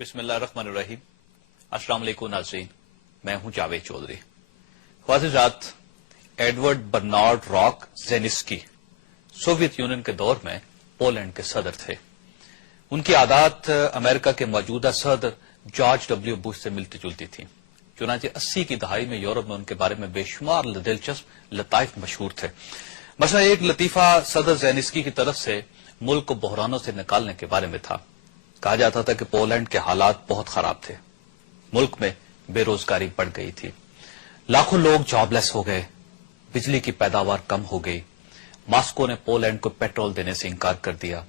بسم اللہ الرحمن الرحیم۔ السلام علیکم ناظرین، میں ہوں جاوید چودھری۔ خواجہ ایڈورڈ برنارڈ راک زینسکی سوویت یونین کے دور میں پولینڈ کے صدر تھے۔ ان کی عادات امریکہ کے موجودہ صدر جارج ڈبلیو بش سے ملتی جلتی تھیں۔ چنانچہ 80 کی دہائی میں یورپ میں ان کے بارے میں بے شمار دلچسپ لطائف مشہور تھے۔ مثلا ایک لطیفہ صدر زینسکی کی طرف سے ملک کو بحرانوں سے نکالنے کے بارے میں تھا۔ کہا جاتا تھا کہ پولینڈ کے حالات بہت خراب تھے، ملک میں بے روزگاری بڑھ گئی تھی، لاکھوں لوگ جاب لیس ہو گئے، بجلی کی پیداوار کم ہو گئی، ماسکو نے پولینڈ کو پیٹرول دینے سے انکار کر دیا،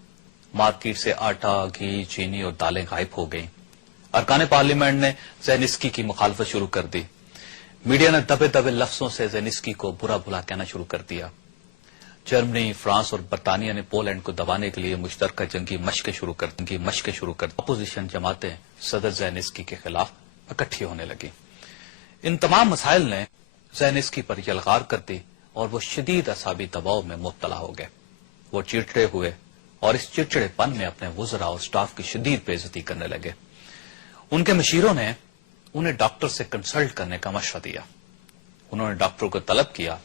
مارکیٹ سے آٹا، گھی، چینی اور دالیں غائب ہو گئیں۔ ارکان پارلیمنٹ نے زینسکی کی مخالفت شروع کر دی۔ میڈیا نے دبے دبے لفظوں سے زینسکی کو برا بھلا کہنا شروع کر دیا۔ جرمنی، فرانس اور برطانیہ نے پولینڈ کو دبانے کے لیے مشترکہ جنگی مشقیں شروع کر اپوزیشن جماعتیں صدر زینسکی کے خلاف اکٹھی ہونے لگی۔ ان تمام مسائل نے زینسکی پر یلغار کر دی اور وہ شدید اعصابی دباؤ میں مبتلا ہو گئے۔ وہ چڑچڑے ہوئے اور اس چڑچڑے پن میں اپنے وزراء اور سٹاف کی شدید بے عزتی کرنے لگے۔ ان کے مشیروں نے انہیں ڈاکٹر سے کنسلٹ کرنے کا مشورہ دیا۔ انہوں نے ڈاکٹر کو طلب کیا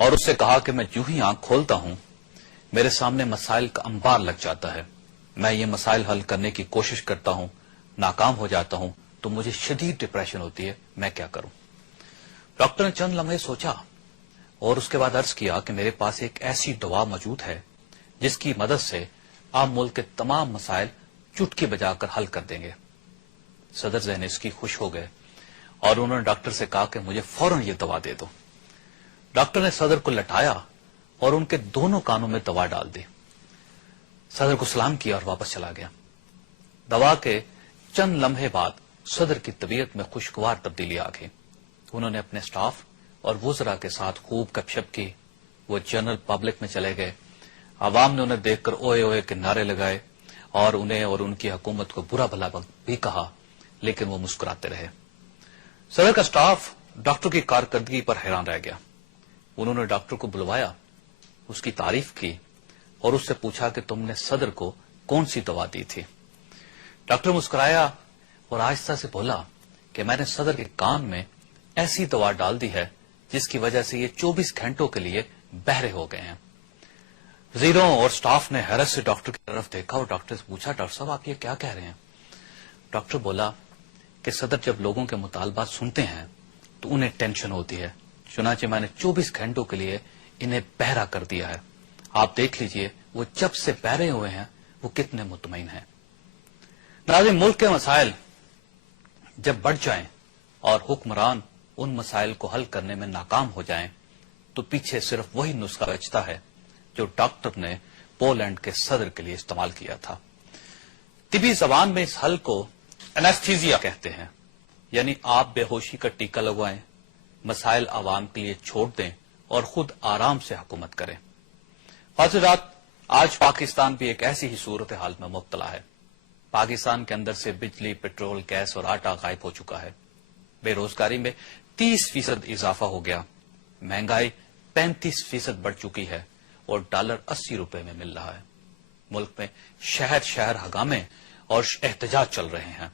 اور اس سے کہا کہ میں جو ہی آنکھ کھولتا ہوں میرے سامنے مسائل کا انبار لگ جاتا ہے، میں یہ مسائل حل کرنے کی کوشش کرتا ہوں، ناکام ہو جاتا ہوں تو مجھے شدید ڈپریشن ہوتی ہے، میں کیا کروں؟ ڈاکٹر نے چند لمحے سوچا اور اس کے بعد عرض کیا کہ میرے پاس ایک ایسی دوا موجود ہے جس کی مدد سے آپ ملک کے تمام مسائل چٹکی بجا کر حل کر دیں گے۔ صدر زینسکی خوش ہو گئے اور انہوں نے ڈاکٹر سے کہا کہ مجھے فوراً یہ دوا دے دو۔ ڈاکٹر نے صدر کو لٹایا اور ان کے دونوں کانوں میں دوا ڈال دی۔ صدر کو سلام کیا اور واپس چلا گیا۔ دوا کے چند لمحے بعد صدر کی طبیعت میں خوشگوار تبدیلی آ گئی۔ انہوں نے اپنے سٹاف اور وزراء کے ساتھ خوب گپ شپ کی۔ وہ جنرل پبلک میں چلے گئے۔ عوام نے انہیں دیکھ کر اوئے اوئے کے نعرے لگائے اور انہیں اور ان کی حکومت کو برا بھلا بھی کہا، لیکن وہ مسکراتے رہے۔ صدر کا سٹاف ڈاکٹر کی کارکردگی پر حیران رہ گیا۔ انہوں نے ڈاکٹر کو بلوایا، اس کی تعریف کی اور اس سے پوچھا کہ تم نے صدر کو کون سی دوا دی تھی؟ ڈاکٹر مسکرایا اور آہستہ سے بولا کہ میں نے صدر کے کان میں ایسی دوا ڈال دی ہے جس کی وجہ سے یہ 24 گھنٹوں کے لیے بہرے ہو گئے ہیں۔ وزیروں اور سٹاف نے حیرت سے ڈاکٹر کی طرف دیکھا اور ڈاکٹر سے پوچھا، ڈاکٹر صاحب آپ یہ کیا کہہ رہے ہیں؟ ڈاکٹر بولا کہ صدر جب لوگوں کے مطالبات سنتے ہیں تو انہیں ٹینشن ہوتی ہے، چنانچہ میں نے 24 گھنٹوں کے لیے انہیں بہرا کر دیا ہے۔ آپ دیکھ لیجئے وہ جب سے بہرے ہوئے ہیں وہ کتنے مطمئن ہیں۔ ناظرین، ملک کے مسائل جب بڑھ جائیں اور حکمران ان مسائل کو حل کرنے میں ناکام ہو جائیں تو پیچھے صرف وہی نسخہ بچتا ہے جو ڈاکٹر نے پولینڈ کے صدر کے لیے استعمال کیا تھا۔ طبی زبان میں اس حل کو انیستھیزیا کہتے ہیں، یعنی آپ بے ہوشی کا ٹیکہ لگوائیں، مسائل عوام کے لیے چھوڑ دیں اور خود آرام سے حکومت کریں۔ حضرات، آج پاکستان بھی ایک ایسی ہی صورتحال میں مبتلا ہے۔ پاکستان کے اندر سے بجلی، پیٹرول، گیس اور آٹا غائب ہو چکا ہے۔ بے روزگاری میں 30% اضافہ ہو گیا، مہنگائی 35% بڑھ چکی ہے اور ڈالر 80 روپے میں مل رہا ہے۔ ملک میں شہر شہر ہنگامے اور احتجاج چل رہے ہیں۔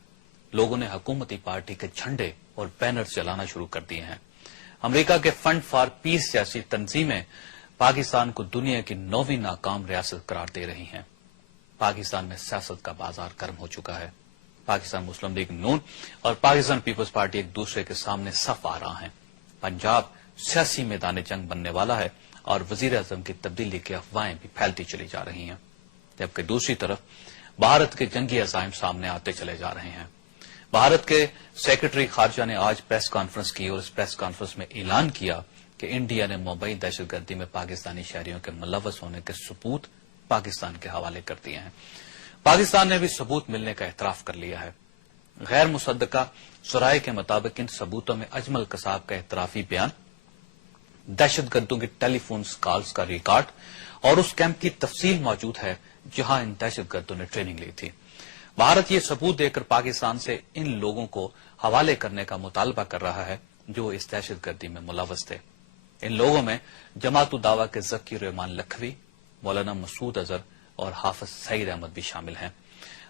لوگوں نے حکومتی پارٹی کے جھنڈے اور بینر جلانا شروع کر دیے ہیں۔ امریکہ کے فنڈ فار پیس جیسی تنظیمیں پاکستان کو دنیا کی 9ویں ناکام ریاست قرار دے رہی ہیں۔ پاکستان میں سیاست کا بازار گرم ہو چکا ہے۔ پاکستان مسلم لیگ نون اور پاکستان پیپلز پارٹی ایک دوسرے کے سامنے صف آ رہا ہیں۔ پنجاب سیاسی میدان جنگ بننے والا ہے اور وزیر اعظم کی تبدیلی کی افواہیں بھی پھیلتی چلی جا رہی ہیں، جبکہ دوسری طرف بھارت کے جنگی عزائم سامنے آتے چلے جا رہے ہیں۔ بھارت کے سیکرٹری خارجہ نے آج پریس کانفرنس کی اور اس پریس کانفرنس میں اعلان کیا کہ انڈیا نے ممبئی دہشت گردی میں پاکستانی شہریوں کے ملوث ہونے کے ثبوت پاکستان کے حوالے کر دیے ہیں۔ پاکستان نے بھی ثبوت ملنے کا اعتراف کر لیا ہے۔ غیر مصدقہ ذرائع کے مطابق ان ثبوتوں میں اجمل قصاب کا اعترافی بیان، دہشت گردوں کی ٹیلی فون کالز کا ریکارڈ اور اس کیمپ کی تفصیل موجود ہے جہاں ان دہشت گردوں نے ٹریننگ لی تھی۔ بھارت یہ ثبوت دے کر پاکستان سے ان لوگوں کو حوالے کرنے کا مطالبہ کر رہا ہے جو اس دہشت گردی میں ملوث تھے۔ ان لوگوں میں جماعت الدعوہ کے ذکی الرحمان لکھوی، مولانا مسعود اظہر اور حافظ سعید احمد بھی شامل ہیں۔